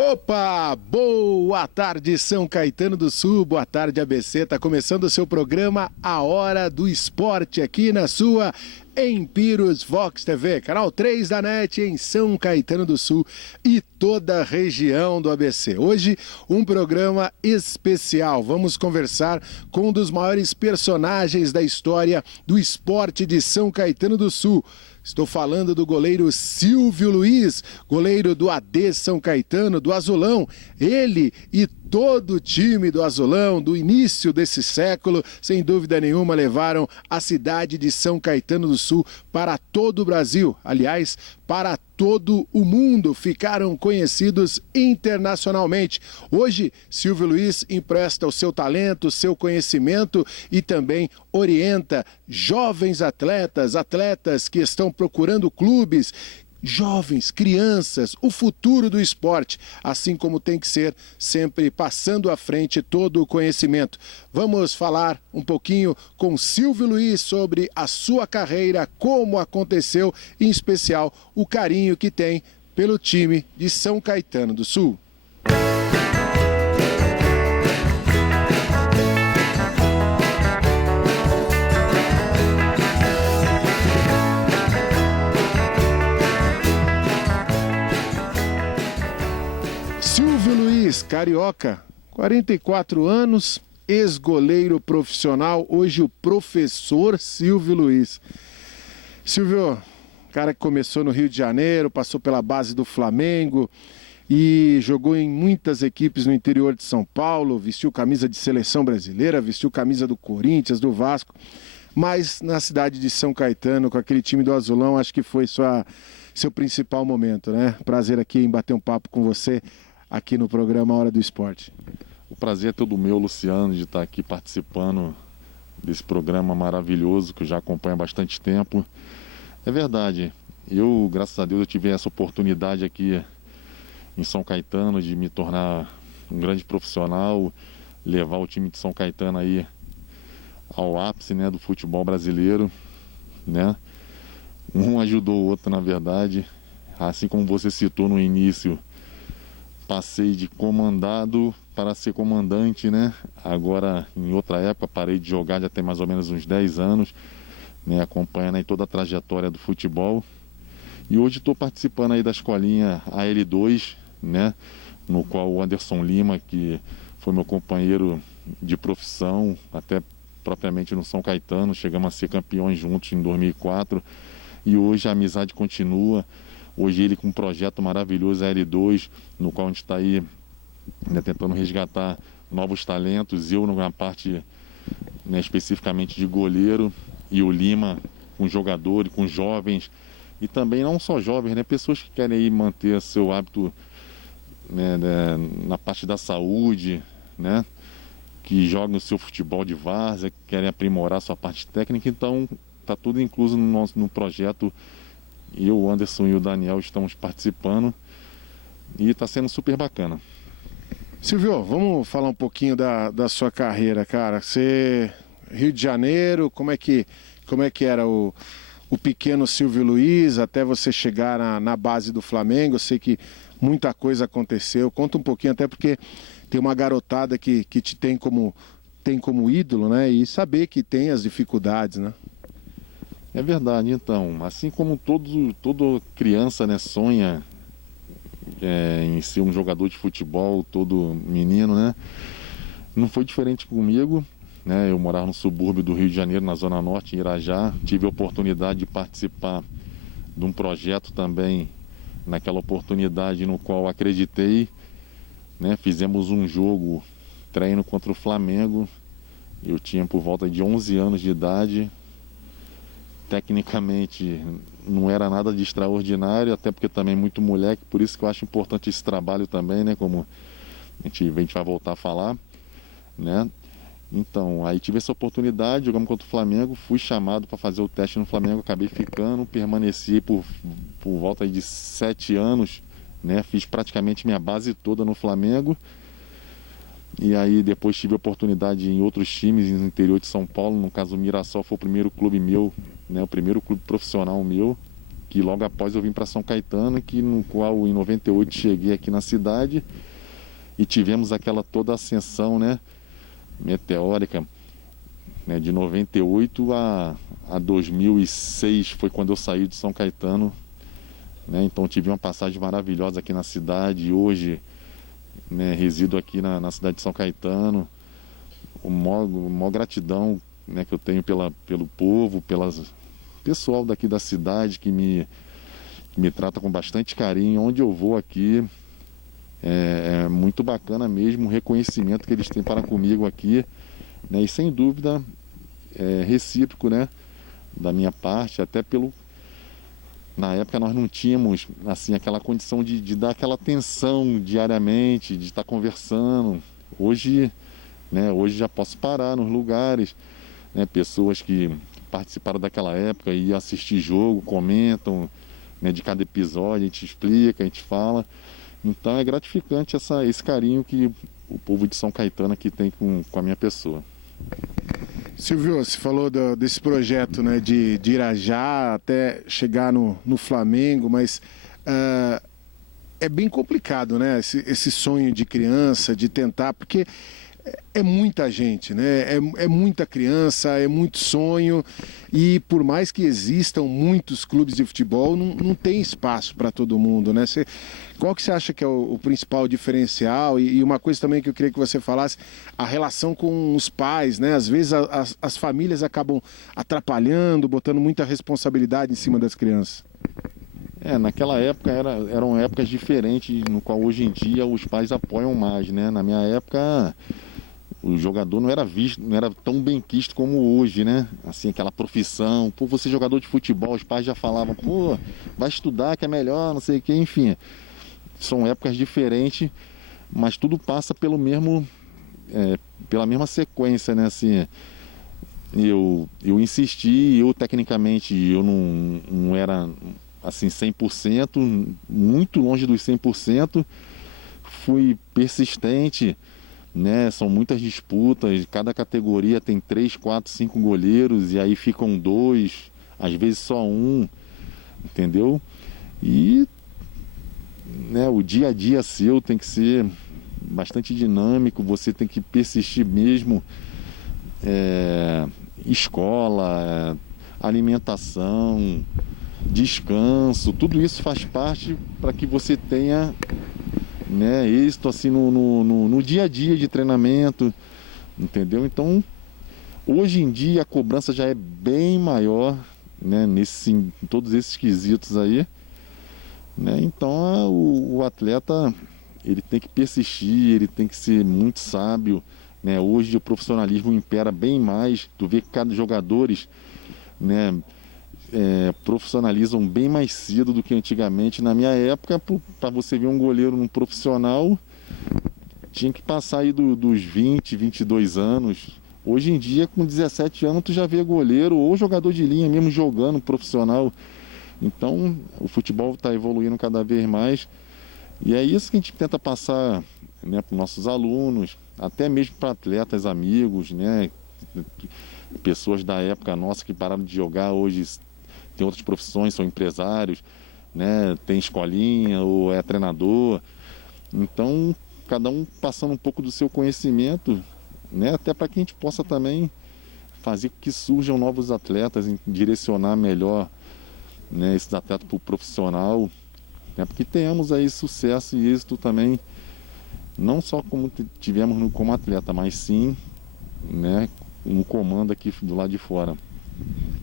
Opa, boa tarde São Caetano do Sul, boa tarde ABC, tá começando o seu programa A Hora do Esporte aqui na sua Empiros Vox TV, canal 3 da NET em São Caetano do Sul e toda a região do ABC. Hoje um programa especial, vamos conversar com um dos maiores personagens da história do esporte de São Caetano do Sul. Estou falando do goleiro Silvio Luiz, goleiro do AD São Caetano, do Azulão. Ele e todo o time do Azulão, do início desse século, sem dúvida nenhuma, levaram a cidade de São Caetano do Sul para todo o Brasil. Aliás, para todo o mundo, ficaram conhecidos internacionalmente. Hoje, Silvio Luiz empresta o seu talento, o seu conhecimento e também orienta jovens atletas, atletas que estão procurando clubes, jovens, crianças, o futuro do esporte, assim como tem que ser, sempre passando à frente todo o conhecimento. Vamos falar um pouquinho com Silvio Luiz sobre a sua carreira, como aconteceu, em especial o carinho que tem pelo time de São Caetano do Sul. Silvio Luiz, carioca, 44 anos, ex-goleiro profissional, hoje o professor Silvio Luiz. Silvio, cara que começou no Rio de Janeiro, passou pela base do Flamengo e jogou em muitas equipes no interior de São Paulo, vestiu camisa de seleção brasileira, vestiu camisa do Corinthians, do Vasco, mas na cidade de São Caetano, com aquele time do Azulão, acho que foi seu principal momento, né? Prazer aqui em bater um papo com você aqui no programa Hora do Esporte. O prazer é todo meu, Luciano, de estar aqui participando desse programa maravilhoso que eu já acompanho há bastante tempo. É verdade, eu, graças a Deus, eu tive essa oportunidade aqui em São Caetano de me tornar um grande profissional, levar o time de São Caetano aí ao ápice, né, do futebol brasileiro, né? Um ajudou o outro, na verdade. Assim como você citou no início, passei de comandado para ser comandante, né? Agora, em outra época, parei de jogar já tem mais ou menos uns 10 anos, né? Acompanhando aí toda a trajetória do futebol. E hoje estou participando aí da escolinha AL2, né? No qual o Anderson Lima, que foi meu companheiro de profissão, até propriamente no São Caetano, chegamos a ser campeões juntos em 2004. E hoje a amizade continua. Hoje ele com um projeto maravilhoso, a L2, no qual a gente está aí, né, tentando resgatar novos talentos. Eu na parte, né, especificamente de goleiro, e o Lima com jogadores, com jovens. E também não só jovens, né, pessoas que querem aí manter seu hábito, né, na parte da saúde, né, que jogam o seu futebol de várzea, que querem aprimorar sua parte técnica. Então está tudo incluso no projeto. Eu, o Anderson e o Daniel estamos participando e está sendo super bacana. Silvio, vamos falar um pouquinho da sua carreira, cara. Você, Rio de Janeiro, como é que era o pequeno Silvio Luiz até você chegar na base do Flamengo? Eu sei que muita coisa aconteceu. Conta um pouquinho, até porque tem uma garotada que te tem como ídolo, né? E saber que tem as dificuldades, né? É verdade, então, assim como toda criança, né, sonha em ser um jogador de futebol, todo menino, né, não foi diferente comigo, né. Eu morava no subúrbio do Rio de Janeiro, na Zona Norte, em Irajá, tive a oportunidade de participar de um projeto também, naquela oportunidade no qual acreditei, né. Fizemos um jogo, treino contra o Flamengo, eu tinha por volta de 11 anos de idade. Tecnicamente não era nada de extraordinário, até porque também muito moleque, por isso que eu acho importante esse trabalho também, né, como a gente vai voltar a falar, né. Então, aí tive essa oportunidade, jogamos contra o Flamengo, fui chamado para fazer o teste no Flamengo, acabei ficando, permaneci por volta de 7 anos, né, fiz praticamente minha base toda no Flamengo. E aí depois tive a oportunidade em outros times no interior de São Paulo, no caso o Mirassol foi o primeiro clube meu, né, o primeiro clube profissional meu, que logo após eu vim para São Caetano, no qual em 98 cheguei aqui na cidade e tivemos aquela toda ascensão, né, meteórica, né, de 98 a 2006 foi quando eu saí de São Caetano, né, então tive uma passagem maravilhosa aqui na cidade e hoje, né, resido aqui na cidade de São Caetano. Maior gratidão, né, que eu tenho pelo povo, pessoal daqui da cidade que me trata com bastante carinho. Onde eu vou aqui é muito bacana mesmo o reconhecimento que eles têm para comigo aqui, né, e sem dúvida é recíproco, né, da minha parte, até na época nós não tínhamos assim aquela condição de dar aquela atenção diariamente, de estar conversando. Hoje, né, hoje já posso parar nos lugares, né, pessoas que participaram daquela época e assistir jogo, comentam, né, de cada episódio, a gente explica, a gente fala. Então é gratificante esse carinho que o povo de São Caetano aqui tem com a minha pessoa. Silvio, você falou desse projeto, né, de Irajá até chegar no Flamengo, mas é bem complicado, né, esse sonho de criança, de tentar, porque é muita gente, né? É muita criança, é muito sonho e por mais que existam muitos clubes de futebol, não tem espaço para todo mundo, né? Qual que você acha que é o principal diferencial? E uma coisa também que eu queria que você falasse, a relação com os pais, né? Às vezes as famílias acabam atrapalhando, botando muita responsabilidade em cima das crianças. Naquela época eram épocas diferentes, no qual hoje em dia os pais apoiam mais, né? Na minha época o jogador não era visto, não era tão bem quisto como hoje, né? Assim, aquela profissão, pô, você é jogador de futebol, os pais já falavam, pô, vai estudar que é melhor, não sei o que, enfim. São épocas diferentes, mas tudo passa pela mesma sequência, né? Assim, eu insisti, tecnicamente eu não era assim 100%, muito longe dos 100%, fui persistente, né? São muitas disputas, cada categoria tem 3, 4, 5 goleiros e aí ficam 2, às vezes só um, entendeu? E, né, o dia a dia seu tem que ser bastante dinâmico, você tem que persistir mesmo, escola, alimentação, descanso, tudo isso faz parte para que você tenha, né, êxito assim no dia a dia de treinamento, entendeu? Então, hoje em dia a cobrança já é bem maior, né, em todos esses quesitos aí, né? Então o atleta ele tem que persistir, ele tem que ser muito sábio, né? Hoje o profissionalismo impera bem mais, tu vê que cada jogadores, né, profissionalizam bem mais cedo do que antigamente. Na minha época, para você ver um goleiro num profissional, tinha que passar aí dos 20, 22 anos. Hoje em dia, com 17 anos, tu já vê goleiro ou jogador de linha mesmo jogando profissional. Então, o futebol está evoluindo cada vez mais. E é isso que a gente tenta passar, né, para os nossos alunos, até mesmo para atletas, amigos, né, pessoas da época nossa que pararam de jogar, hoje tem outras profissões, são empresários, né, tem escolinha ou é treinador. Então, cada um passando um pouco do seu conhecimento, né, até para que a gente possa também fazer com que surjam novos atletas, direcionar melhor, né, esses atletas para o profissional, né, porque tenhamos aí sucesso e êxito também, não só como tivemos como atleta, mas sim, né, no comando aqui do lado de fora.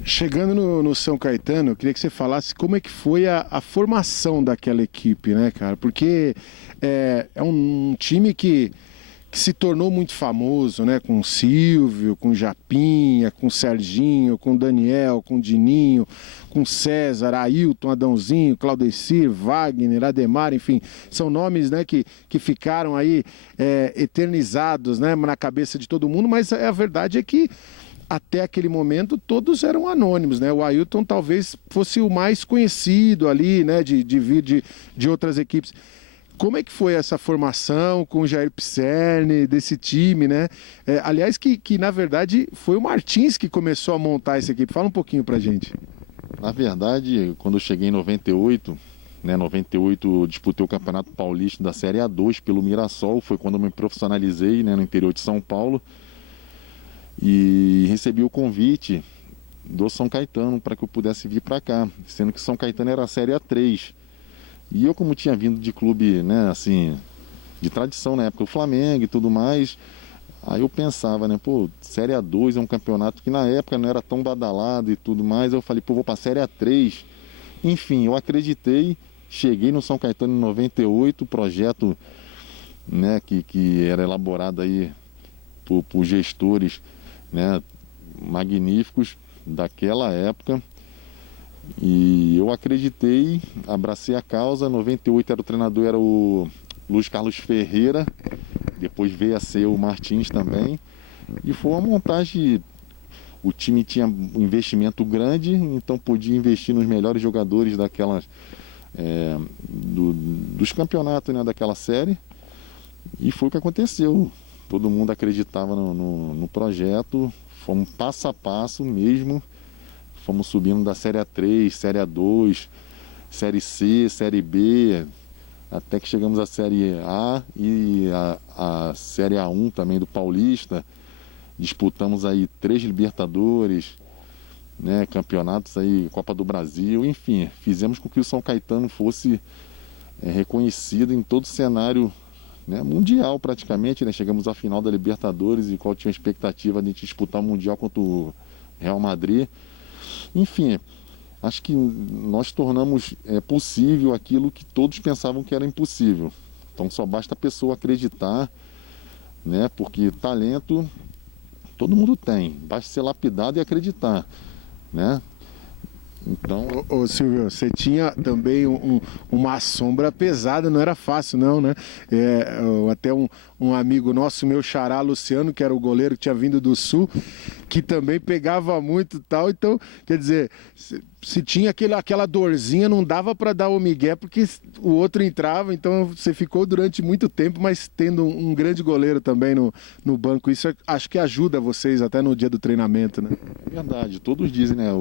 Chegando no São Caetano, eu queria que você falasse como é que foi a formação daquela equipe, né, cara? Porque é um time que se tornou muito famoso, né? Com o Silvio, com o Japinha, com o Serginho, com o Daniel, com o Dininho, com o César, Ailton, Adãozinho, Claudecir, Wagner, Ademar, enfim, são nomes, né, que ficaram aí eternizados, né, na cabeça de todo mundo, mas a verdade é que até aquele momento todos eram anônimos, né? O Ailton talvez fosse o mais conhecido ali, né, de vir de outras equipes. Como é que foi essa formação com o Jair Pisserni, desse time, né? Aliás, que na verdade foi o Martins que começou a montar essa equipe. Fala um pouquinho pra gente. Na verdade, quando eu cheguei em 98, né, 98 eu disputei o Campeonato Paulista da Série A2 pelo Mirassol, foi quando eu me profissionalizei, né, no interior de São Paulo, e recebi o convite do São Caetano para que eu pudesse vir para cá, sendo que São Caetano era a Série A3. E eu, como tinha vindo de clube, né, assim, de tradição na época, o Flamengo e tudo mais, aí eu pensava, né, pô, Série A2 é um campeonato que na época não era tão badalado e tudo mais, eu falei, pô, vou para a Série A3. Enfim, eu acreditei, cheguei no São Caetano em 98, o projeto, né, que era elaborado aí por gestores, né, magníficos daquela época, e eu acreditei, abracei a causa. 98 era o treinador, era o Luiz Carlos Ferreira, depois veio a ser o Martins também, e foi uma montagem. O time tinha um investimento grande, então podia investir nos melhores jogadores daquelas, dos campeonatos, né, daquela série, e foi o que aconteceu. Todo mundo acreditava no projeto, fomos passo a passo mesmo, fomos subindo da Série A3, Série A2, Série C, Série B, até que chegamos à Série A e a Série A1 também do Paulista. Disputamos aí 3 Libertadores, né, campeonatos aí, Copa do Brasil, enfim, fizemos com que o São Caetano fosse reconhecido em todo o cenário, né, mundial praticamente, né? Chegamos à final da Libertadores, e qual tinha a expectativa de disputar o Mundial contra o Real Madrid. Enfim, acho que nós tornamos possível aquilo que todos pensavam que era impossível. Então só basta a pessoa acreditar, né? Porque talento todo mundo tem, basta ser lapidado e acreditar, né? Então... Ô Silvio, você tinha também uma sombra pesada, não era fácil não, né? Até um amigo nosso, meu xará Luciano, que era o goleiro que tinha vindo do Sul, que também pegava muito e tal, então, quer dizer, se tinha aquela dorzinha, não dava para dar o migué, porque o outro entrava, então você ficou durante muito tempo, mas tendo um grande goleiro também no banco, isso acho que ajuda vocês até no dia do treinamento, né? É verdade, todos dizem, né?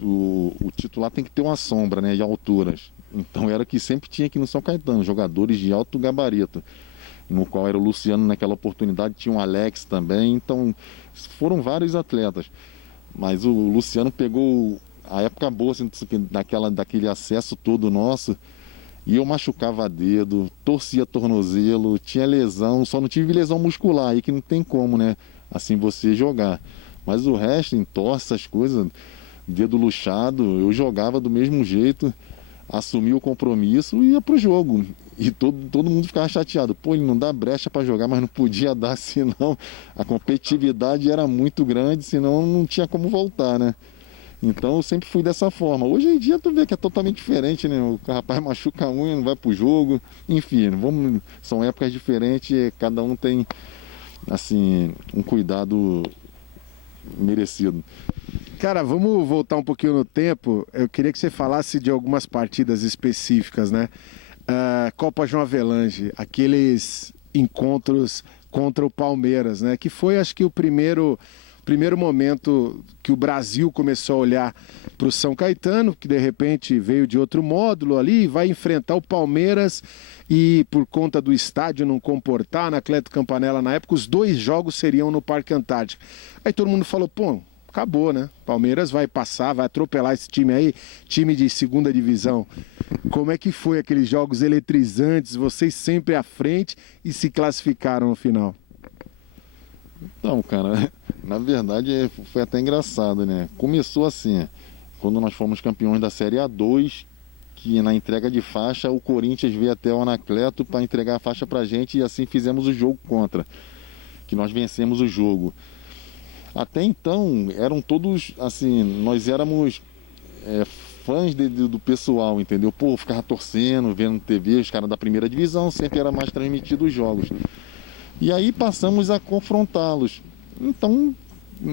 O titular tem que ter uma sombra, né, de alturas. Então era que sempre tinha aqui no São Caetano, jogadores de alto gabarito, no qual era o Luciano naquela oportunidade, tinha o Alex também, então foram vários atletas. Mas o Luciano pegou a época boa, assim, daquele acesso todo nosso, e eu machucava dedo, torcia tornozelo, tinha lesão, só não tive lesão muscular, aí que não tem como, né, assim, você jogar. Mas o resto, entorse, essas coisas, dedo luxado, eu jogava do mesmo jeito, assumia o compromisso e ia pro jogo. E todo mundo ficava chateado. Pô, ele não dá brecha para jogar, mas não podia dar, senão a competitividade era muito grande, senão não tinha como voltar, né? Então eu sempre fui dessa forma. Hoje em dia tu vê que é totalmente diferente, né? O rapaz machuca a unha, não vai pro jogo. Enfim, são épocas diferentes, cada um tem, assim, um cuidado merecido. Cara, vamos voltar um pouquinho no tempo. Eu queria que você falasse de algumas partidas específicas, né? Copa João Avelange, aqueles encontros contra o Palmeiras, né? Que foi, acho que, o primeiro momento que o Brasil começou a olhar para o São Caetano, que de repente veio de outro módulo ali, vai enfrentar o Palmeiras, e por conta do estádio não comportar, na Atlético Campanella na época, os 2 jogos seriam no Parque Antártico. Aí todo mundo falou, pô, acabou, né? Palmeiras vai passar, vai atropelar esse time aí, time de segunda divisão. Como é que foi aqueles jogos eletrizantes, vocês sempre à frente e se classificaram no final? Então, cara, na verdade foi até engraçado, né? Começou assim, quando nós fomos campeões da Série A2, que na entrega de faixa o Corinthians veio até o Anacleto para entregar a faixa pra gente, e assim fizemos o jogo contra, que nós vencemos o jogo. Até então, eram todos, assim, nós éramos fãs do pessoal, entendeu? Pô, ficava torcendo, vendo TV, os caras da primeira divisão, sempre era mais transmitido os jogos. E aí passamos a confrontá-los. Então,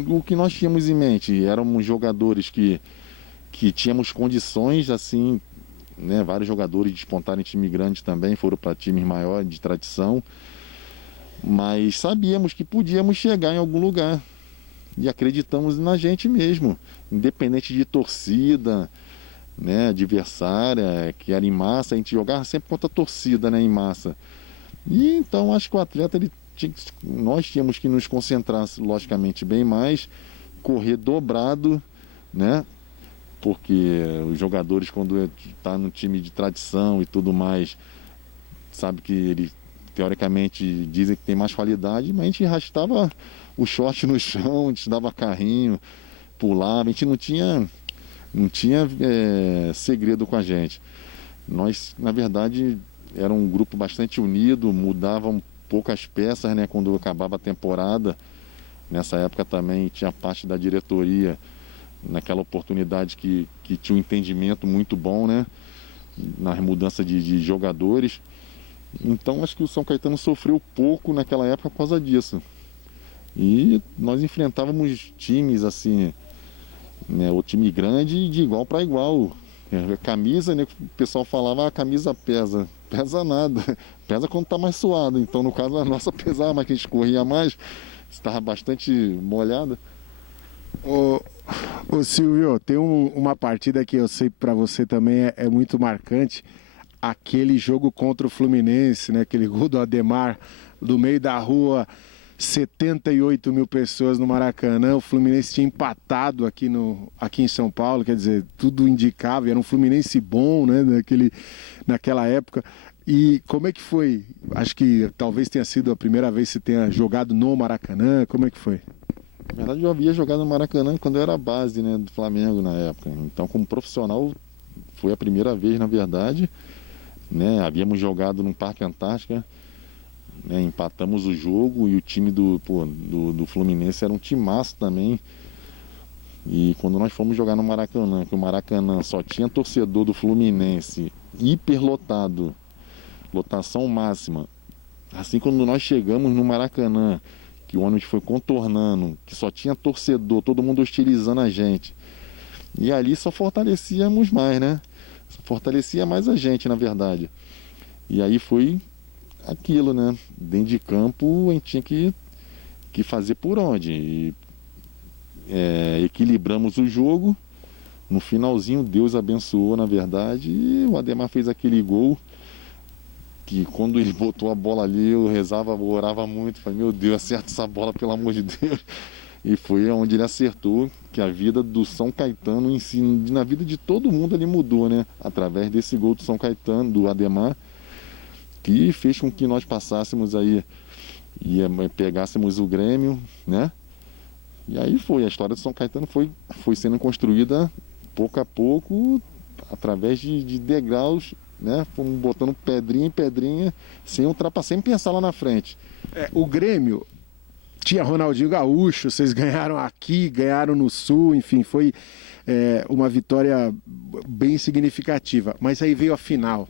o que nós tínhamos em mente? Éramos jogadores que tínhamos condições, assim, né? Vários jogadores despontaram em time grande também, foram para times maiores, de tradição. Mas sabíamos que podíamos chegar em algum lugar. e acreditamos na gente mesmo, independente de torcida, né, adversária, que era em massa, a gente jogava sempre contra a torcida, né, em massa. E então acho que o atleta, nós tínhamos que nos concentrar, logicamente, bem mais, correr dobrado, né, porque os jogadores, quando está no time de tradição e tudo mais, sabe que ele, teoricamente, dizem que tem mais qualidade, mas a gente arrastava o short no chão, a gente dava carrinho, pulava, a gente não tinha segredo com a gente. Nós, na verdade, era um grupo bastante unido, mudavam poucas peças, né, quando acabava a temporada. Nessa época também tinha parte da diretoria, naquela oportunidade que tinha um entendimento muito bom, né, na mudança de jogadores. Então acho que o São Caetano sofreu pouco naquela época por causa disso. E nós enfrentávamos times assim, né, o time grande de igual para igual. Camisa, né, o pessoal falava, a camisa pesa. Pesa nada, pesa quando está mais suado. Então no caso a nossa pesava, mas que a gente corria mais, estava bastante molhada. Ô Silvio, tem uma partida que eu sei para você também é muito marcante, aquele jogo contra o Fluminense, né? Aquele gol do Ademar do meio da rua, 78 mil pessoas no Maracanã, o Fluminense tinha empatado aqui em São Paulo, quer dizer, tudo indicava, era um Fluminense bom, né, naquela época. E como é que foi? Acho que talvez tenha sido a primeira vez que você tenha jogado no Maracanã, como é que foi? Na verdade eu havia jogado no Maracanã quando eu era base, né, do Flamengo na época, então como profissional foi a primeira vez, na verdade, né, havíamos jogado no Parque Antártica, né, empatamos o jogo e o time do Fluminense era um timaço também. E quando nós fomos jogar no Maracanã, que o Maracanã só tinha torcedor do Fluminense, hiperlotado, lotação máxima. Assim, quando nós chegamos no Maracanã, que o ônibus foi contornando, que só tinha torcedor, todo mundo hostilizando a gente. E ali só fortalecíamos mais, né? Só fortalecia mais a gente, na verdade. E aí foi aquilo, né? Dentro de campo a gente tinha que fazer por onde. E, equilibramos o jogo. No finalzinho Deus abençoou, na verdade, e o Ademar fez aquele gol que quando ele botou a bola ali eu rezava, orava muito, falei, meu Deus, acerta essa bola, pelo amor de Deus. E foi onde ele acertou, que a vida do São Caetano em si, na vida de todo mundo ele mudou, né? Através desse gol do São Caetano, do Ademar, que fez com que nós passássemos aí e pegássemos o Grêmio, né? E aí a história do São Caetano foi sendo construída pouco a pouco, através de degraus, né? Fomos botando pedrinha em pedrinha, sem ultrapassar, sem pensar lá na frente. O Grêmio tinha Ronaldinho Gaúcho, vocês ganharam aqui, ganharam no Sul, enfim, foi uma vitória bem significativa. Mas aí veio a final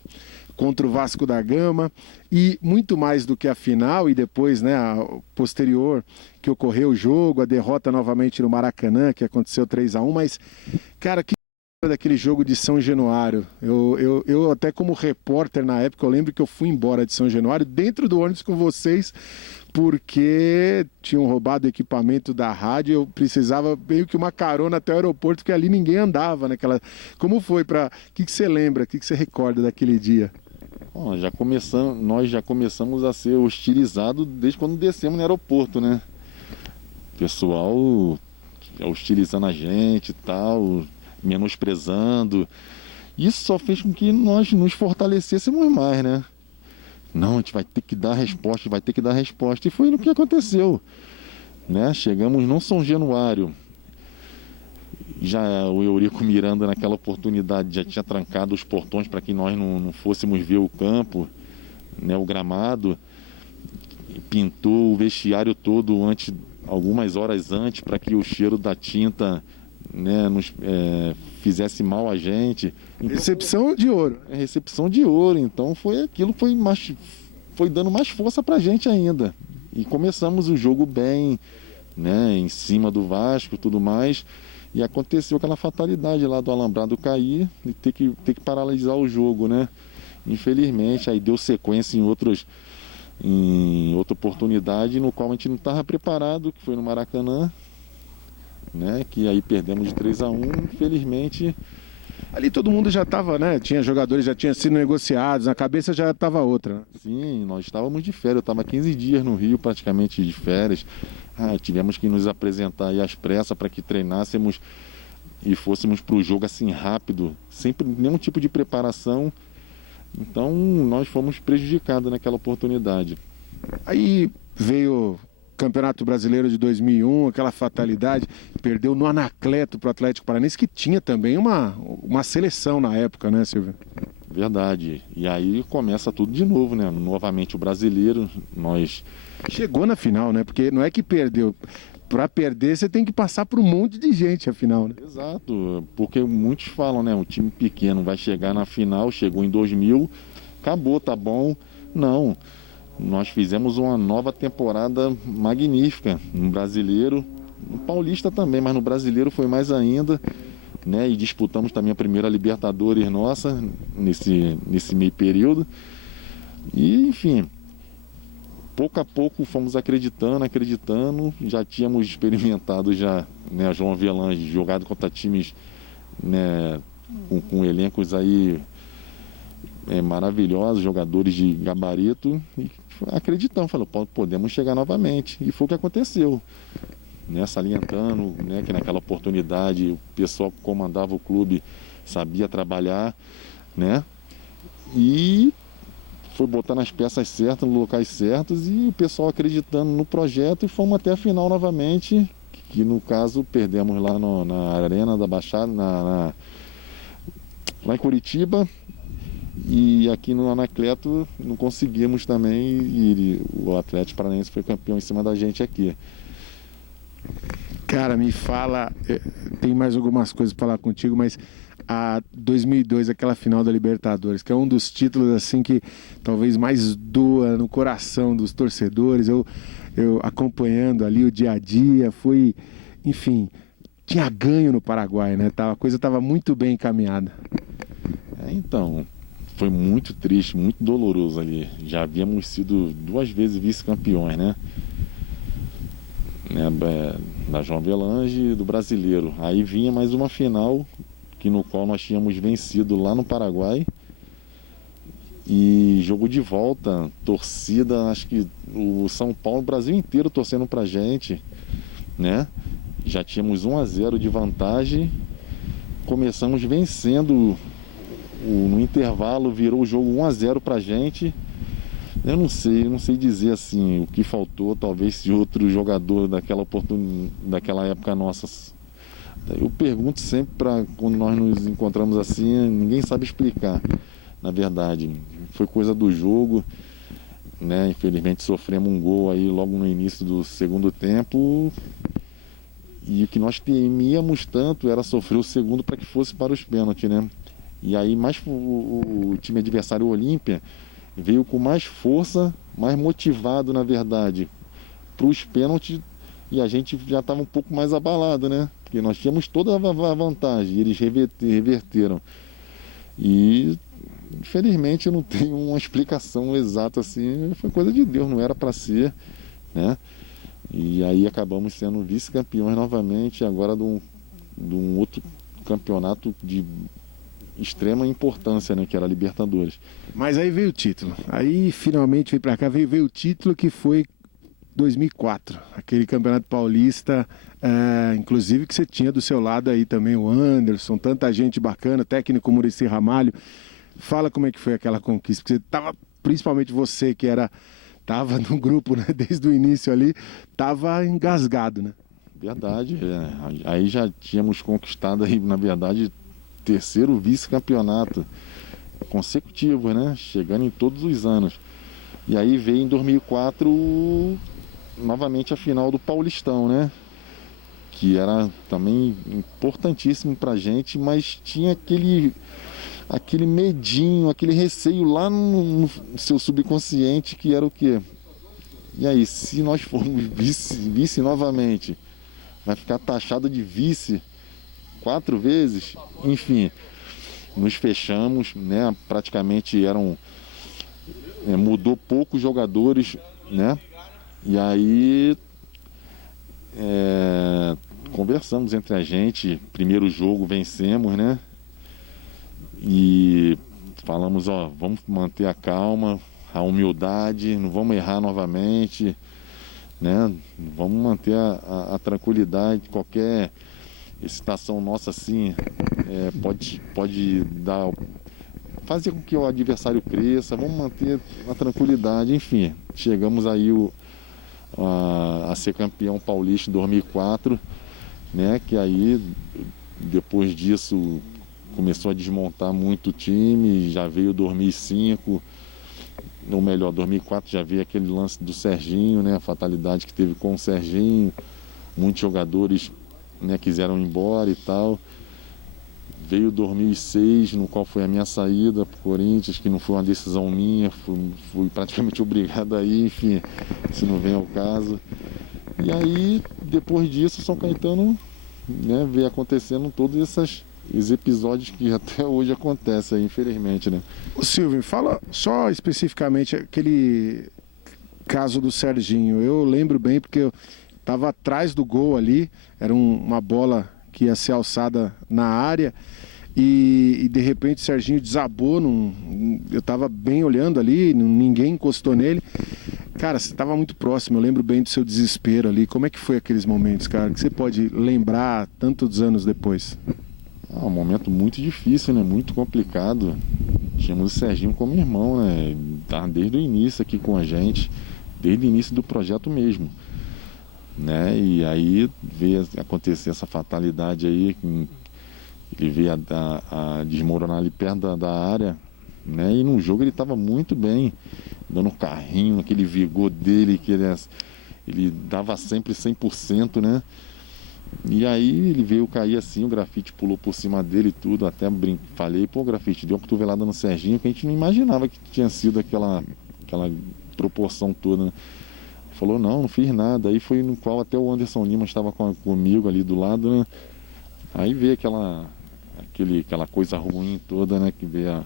contra o Vasco da Gama e muito mais do que a final e depois, né, a posterior que ocorreu o jogo, a derrota novamente no Maracanã, que aconteceu 3-1, mas, cara, que daquele jogo de São Januário. Eu até como repórter na época, eu lembro que eu fui embora de São Januário dentro do ônibus com vocês, porque tinham roubado o equipamento da rádio, eu precisava meio que uma carona até o aeroporto, porque ali ninguém andava naquela... Como foi para... O que você lembra, o que você recorda daquele dia? Bom, nós já começamos a ser hostilizados desde quando descemos no aeroporto, né? O pessoal hostilizando a gente e tal, menosprezando. Isso só fez com que nós nos fortalecêssemos mais, né? Não, a gente vai ter que dar resposta, vai ter que dar resposta. E foi no que aconteceu, né? Chegamos no São Januário. Já o Eurico Miranda, naquela oportunidade, já tinha trancado os portões para que nós não fôssemos ver o campo, né, o gramado. Pintou o vestiário todo algumas horas antes, para que o cheiro da tinta, né, fizesse mal a gente. Então, recepção de ouro. Recepção de ouro. Então foi dando mais força para a gente ainda. E começamos o jogo bem, né, em cima do Vasco e tudo mais. E aconteceu aquela fatalidade lá do alambrado cair e ter que paralisar o jogo, né? Infelizmente, aí deu sequência em outra oportunidade no qual a gente não estava preparado, que foi no Maracanã. né? Que aí perdemos de 3-1, infelizmente. Ali todo mundo já estava, né? Tinha jogadores, já tinham sido negociados, na cabeça já estava outra. Né? Sim, nós estávamos de férias, eu estava 15 dias no Rio praticamente de férias. Tivemos que nos apresentar aí às pressas para que treinássemos e fôssemos para o jogo assim rápido, sem nenhum tipo de preparação. Então nós fomos prejudicados naquela oportunidade. Aí veio Campeonato Brasileiro de 2001, aquela fatalidade, perdeu no Anacleto para o Atlético Paranaense, que tinha também uma seleção na época, né, Silvio? Verdade. E aí começa tudo de novo, né? Novamente o brasileiro, nós... Chegou na final, né? Porque não é que perdeu. Para perder, você tem que passar por um monte de gente, afinal, né? Exato, porque muitos falam, né? Um time pequeno vai chegar na final, chegou em 2000, acabou, tá bom. Não. Nós fizemos uma nova temporada magnífica no brasileiro, no paulista também, mas no brasileiro foi mais ainda, né? E disputamos também a primeira Libertadores nossa nesse meio período. E, enfim, pouco a pouco fomos acreditando, já tínhamos experimentado já, né, João Avelange, jogado contra times, né, com elencos aí maravilhosos, jogadores de gabarito, e acreditamos, falou, podemos chegar novamente, e foi o que aconteceu, né, salientando, né, que naquela oportunidade o pessoal que comandava o clube sabia trabalhar, né, e foi botando as peças certas nos locais certos e o pessoal acreditando no projeto, e fomos até a final novamente, que no caso perdemos lá na Arena da Baixada, lá em Curitiba. E aqui no Anacleto não conseguimos também, e o Atlético Paranaense foi campeão em cima da gente aqui. Cara, me fala, tem mais algumas coisas para falar contigo, mas a 2002, aquela final da Libertadores, que é um dos títulos assim que talvez mais doa no coração dos torcedores, eu acompanhando ali o dia a dia, enfim, tinha ganho no Paraguai, né? A coisa estava muito bem encaminhada. Então, foi muito triste, muito doloroso ali. Já havíamos sido 2 vezes vice-campeões, né? Da João Avelange e do Brasileiro. Aí vinha mais uma final, no qual nós tínhamos vencido lá no Paraguai. E jogo de volta, torcida, acho que o São Paulo, o Brasil inteiro torcendo pra gente, né? Já tínhamos 1-0 de vantagem. Começamos vencendo. No intervalo virou o jogo 1-0 pra gente. Eu não sei dizer assim o que faltou, talvez se outro jogador daquela época nossa. Eu pergunto sempre quando nós nos encontramos assim, ninguém sabe explicar. Na verdade, foi coisa do jogo, né? Infelizmente sofremos um gol aí logo no início do segundo tempo. E o que nós temíamos tanto era sofrer o segundo para que fosse para os pênaltis, né? E aí mais o time adversário, o Olímpia, veio com mais força, mais motivado, na verdade, para os pênaltis, e a gente já estava um pouco mais abalado, né? Porque nós tínhamos toda a vantagem, e eles reverteram. E, infelizmente, eu não tenho uma explicação exata assim, foi coisa de Deus, não era para ser, né? E aí acabamos sendo vice-campeões novamente, agora de um outro campeonato de extrema importância, né, que era a Libertadores. Mas aí veio o título. Aí finalmente veio para cá, veio o título que foi 2004, aquele Campeonato Paulista, inclusive que você tinha do seu lado aí também o Anderson, tanta gente bacana, técnico Muricy Ramalho. Fala como é que foi aquela conquista, porque você tava, principalmente você que tava no grupo, né, desde o início ali, tava engasgado, né? Verdade, aí já tínhamos conquistado aí, na verdade, terceiro vice-campeonato consecutivo, né? Chegando em todos os anos. E aí veio em 2004 novamente a final do Paulistão, né? Que era também importantíssimo pra gente, mas tinha aquele medinho, aquele receio lá no seu subconsciente, que era o quê? E aí, se nós formos vice novamente, vai ficar taxado de vice 4 vezes? Enfim, nos fechamos, né? Praticamente mudou poucos jogadores, né? E aí conversamos entre a gente, primeiro jogo vencemos, né? E falamos, vamos manter a calma, a humildade, não vamos errar novamente, né? Vamos manter a tranquilidade. Qualquer excitação nossa assim pode fazer com que o adversário cresça. Vamos manter a tranquilidade. Enfim, chegamos aí a ser campeão paulista em 2004, né? Que aí depois disso começou a desmontar muito o time. Já veio 2005, ou melhor, 2004 já veio aquele lance do Serginho, né? A fatalidade que teve com o Serginho. Muitos jogadores, né, quiseram ir embora e tal. Veio 2006, no qual foi a minha saída para o Corinthians, que não foi uma decisão minha, fui praticamente obrigado a ir, enfim, se não vem ao caso. E aí, depois disso, São Caetano, né, veio acontecendo todos esses episódios que até hoje acontecem, infelizmente, né? Ô Silvio, fala só especificamente aquele caso do Serginho. Eu lembro bem porque eu estava atrás do gol ali, era uma bola que ia ser alçada na área e de repente o Serginho desabou, eu estava bem olhando ali, ninguém encostou nele. Cara, você estava muito próximo, eu lembro bem do seu desespero ali. Como é que foi aqueles momentos, cara, que você pode lembrar tantos anos depois? Um momento muito difícil, né? Muito complicado. Tínhamos o Serginho como irmão, né? Tá desde o início aqui com a gente, desde o início do projeto mesmo, né? E aí veio acontecer essa fatalidade aí, ele veio a desmoronar ali perto da área, né? E no jogo ele estava muito bem, dando carrinho, aquele vigor dele, que ele dava sempre 100%, né? E aí ele veio cair assim, o Grafite pulou por cima dele e tudo, até falei, pô, Grafite, deu uma cotovelada no Serginho, que a gente não imaginava que tinha sido aquela proporção toda, né? Falou, não fiz nada. Aí foi no qual até o Anderson Lima estava comigo ali do lado, né? Aí veio aquela coisa ruim toda, né? Que veio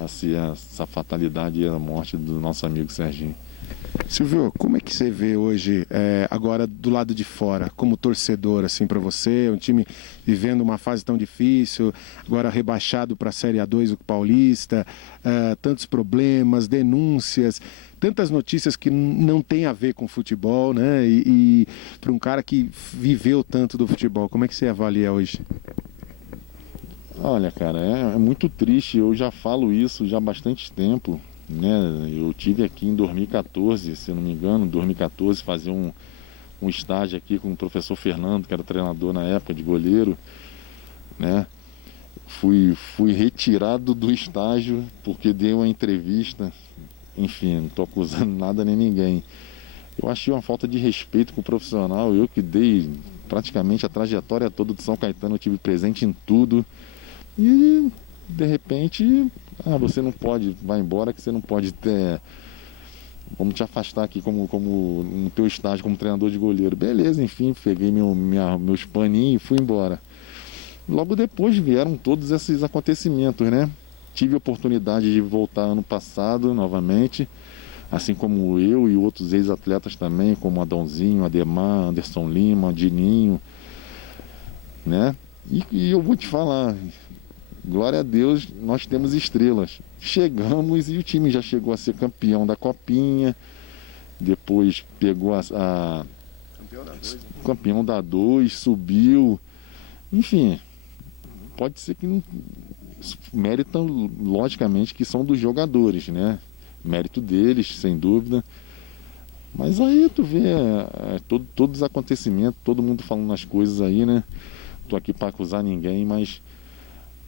essa fatalidade e a morte do nosso amigo Serginho. Silvio, como é que você vê hoje, agora do lado de fora, como torcedor, assim, para você, um time vivendo uma fase tão difícil, agora rebaixado para a Série A2 do Paulista, tantos problemas, denúncias, tantas notícias que não tem a ver com futebol, né? E para um cara que viveu tanto do futebol, como é que você avalia hoje? Olha, cara, é muito triste. Eu já falo isso já há bastante tempo, né? Eu tive aqui em 2014, se eu não me engano, 2014, fazer um estágio aqui com o professor Fernando, que era treinador na época de goleiro, né? Fui retirado do estágio porque dei uma entrevista. Enfim, não estou acusando nada nem ninguém. Eu achei uma falta de respeito com o profissional. Eu que dei praticamente a trajetória toda do São Caetano, eu tive presente em tudo. E de repente, você não pode, vai embora que você não pode ter. Vamos te afastar aqui como no teu estágio como treinador de goleiro. Beleza, enfim, peguei meus paninhos e fui embora. Logo depois vieram todos esses acontecimentos, né? Tive a oportunidade de voltar ano passado novamente, assim como eu e outros ex-atletas também, como Adãozinho, Ademar, Anderson Lima, Dininho, né? E eu vou te falar, glória a Deus, nós temos estrelas. Chegamos e o time já chegou a ser campeão da Copinha, depois pegou campeão da 2, subiu, enfim, pode ser que não. Mérito, logicamente, que são dos jogadores, né? Mérito deles, sem dúvida. Mas aí tu vê todos os acontecimentos, todo mundo falando as coisas aí, né? Tô aqui para acusar ninguém, mas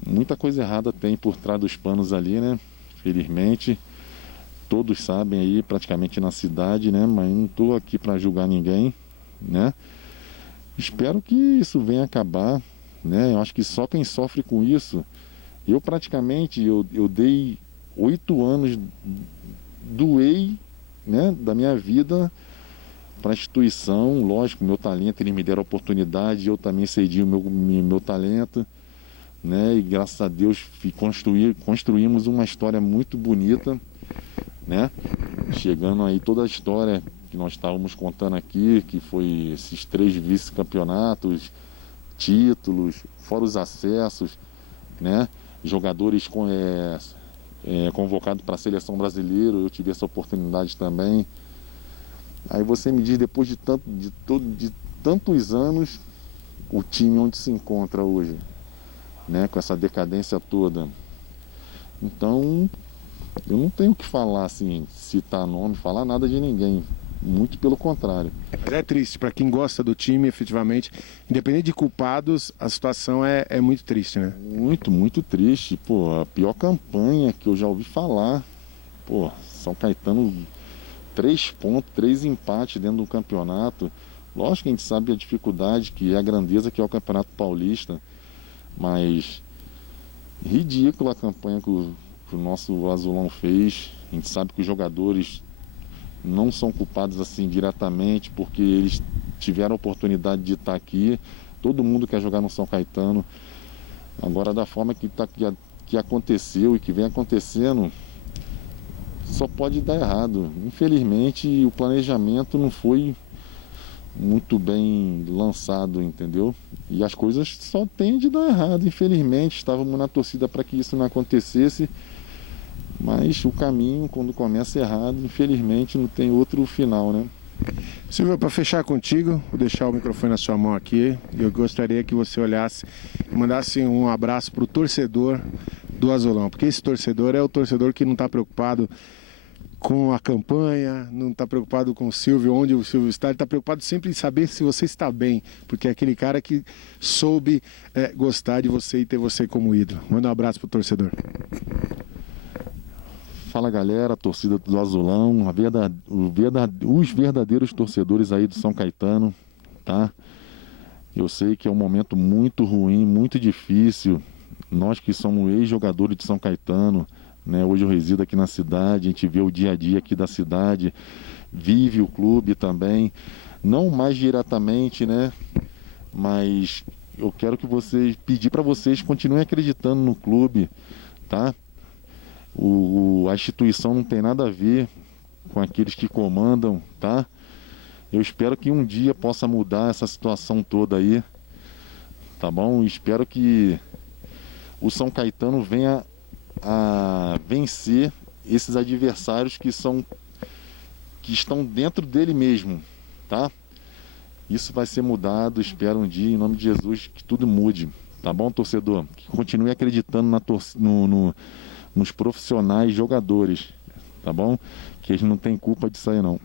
muita coisa errada tem por trás dos panos ali, né? Felizmente, todos sabem aí, praticamente na cidade, né? Mas não tô aqui para julgar ninguém, né? Espero que isso venha acabar, né? Eu acho que só quem sofre com isso. Eu praticamente, eu dei 8 anos, doei, né, da minha vida para a instituição. Lógico, meu talento, eles me deram a oportunidade, eu também cedi o meu talento, né, e graças a Deus construímos uma história muito bonita, né, chegando aí toda a história que nós estávamos contando aqui, que foi esses 3 vice-campeonatos, títulos, fora os acessos, né? Jogadores convocados para a seleção brasileira, eu tive essa oportunidade também. Aí você me diz, depois de tantos anos, o time onde se encontra hoje, né? Com essa decadência toda. Então, eu não tenho o que falar, assim, citar nome, falar nada de ninguém. Muito pelo contrário. Mas é triste, para quem gosta do time, efetivamente, independente de culpados, a situação é muito triste, né? Muito, muito triste. Pô, a pior campanha que eu já ouvi falar. Pô, São Caetano, 3 pontos, 3 empates dentro do campeonato. Lógico que a gente sabe a dificuldade, que é a grandeza que é o Campeonato Paulista. Mas ridícula a campanha que o nosso Azulão fez. A gente sabe que os jogadores não são culpados assim diretamente, porque eles tiveram a oportunidade de estar aqui. Todo mundo quer jogar no São Caetano. Agora, da forma que aconteceu e que vem acontecendo, só pode dar errado. Infelizmente, o planejamento não foi muito bem lançado, entendeu? E as coisas só tendem de dar errado. Infelizmente, estávamos na torcida para que isso não acontecesse. Mas o caminho, quando começa errado, infelizmente não tem outro final, né? Silvio, para fechar contigo, vou deixar o microfone na sua mão aqui. Eu gostaria que você olhasse e mandasse um abraço para o torcedor do Azulão, porque esse torcedor é o torcedor que não está preocupado com a campanha, não está preocupado com o Silvio, onde o Silvio está, ele está preocupado sempre em saber se você está bem, porque é aquele cara que soube gostar de você e ter você como ídolo. Manda um abraço para o torcedor. Fala galera, torcida do Azulão, os verdadeiros torcedores aí do São Caetano, tá? Eu sei que é um momento muito ruim, muito difícil. Nós que somos ex-jogadores de São Caetano, né? Hoje eu resido aqui na cidade, a gente vê o dia a dia aqui da cidade, vive o clube também, não mais diretamente, né? Mas eu quero que pedir para vocês continuem acreditando no clube, tá? A instituição não tem nada a ver com aqueles que comandam, tá? Eu espero que um dia possa mudar essa situação toda aí, tá bom? Espero que o São Caetano venha a vencer esses adversários que estão dentro dele mesmo, tá? Isso vai ser mudado, espero um dia, em nome de Jesus, que tudo mude, tá bom, torcedor? Que continue acreditando nos profissionais jogadores, tá bom? Que eles não têm culpa disso aí não.